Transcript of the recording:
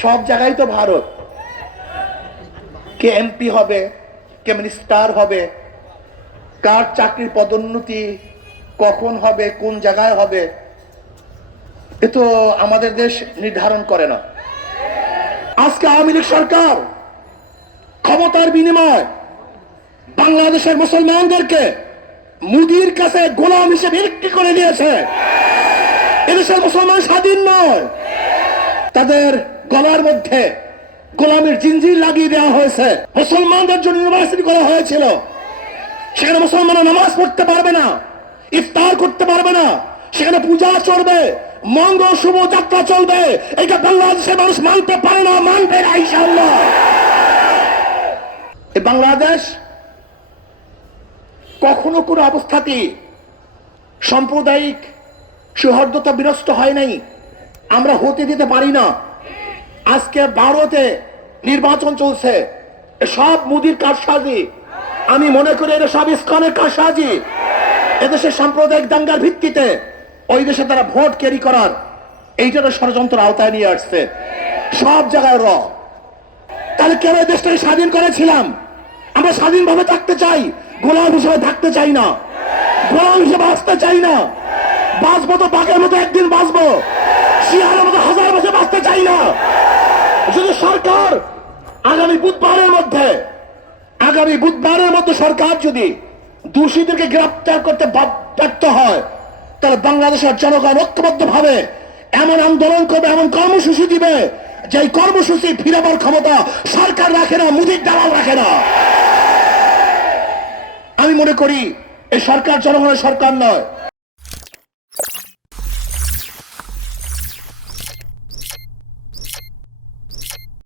সব জায়গায় তো ভারত। কে এমপি হবে, কে মিনিস্টার হবে, কার চাকরির পদোন্নতি কখন হবে, কোন জায়গায় হবে, এ তো আমাদের দেশ নির্ধারণ করে না। আজকে আওয়ামী লীগ সরকার ক্ষমতার বিনিময় বাংলাদেশের মুসলমানদেরকে মুদির কাছে গোলাম হিসেবে বিক্রি করে দিয়েছে। এদেশের মুসলমান স্বাধীন নয়। তাদের গলার মধ্যে গোলামের জিঞ্জির লাগিয়ে দেওয়া হয়েছে। মুসলমানদের জন্য ইউনিভার্সিটি করা হয়েছিল। সেখানে মুসলমানরা নামাজ পড়তে পারবে না, ইফতার করতে পারবে না, সেখানে পূজা চলবে, মঙ্গল শুভ যাত্রা চলবে। এটা বাংলাদেশের মানুষ মানতে পারে না, মানবে না, ইনশাআল্লাহ। এ বাংলাদেশ কখনো কোনো অবস্থাতেই সাম্প্রদায়িক সৌহার্দ্যতা বিনষ্ট হয় নাই। আমরা হতে দিতে পারি না। আজকে ভারতে নির্বাচন চলছে। সব মুদির কারসাজি। আমি মনে করি এটা সব ইস্কনের কারসাজি। এদেশের সাম্প্রদায়িক দাঙ্গার ভিত্তিতে ওই দেশে তারা ভোট ক্যারি করার এইটার ষড়যন্ত্র আওতায় নিয়ে আসছে। সব জায়গায় র। তাহলে কেন এই দেশটাকে স্বাধীন করেছিলাম? আমরা স্বাধীনভাবে থাকতে চাই, গোলাম হিসেবে থাকতে চাই না। গোলাম হিসেবে আসতে চাই না। বাঁচবো তো বাঘের মতো একদিন বাঁচবো। সরকার আগামী বুধবারের মধ্যে, আগামী বুধবারের মধ্যে সরকার যদি দোষীদেরকে গ্রেপ্তার করতে ব্যর্থ হয়, তাহলে বাংলাদেশের জনগণ ঐক্যবদ্ধ ভাবে এমন আন্দোলন করবে, এমন কর্মসূচি দিবে যে কর্মসূচি ফিরাবার ক্ষমতা সরকার রাখে না মুদির দালাল রাখে না। আমি মনে করি, এই সরকার জনগণের সরকার নয়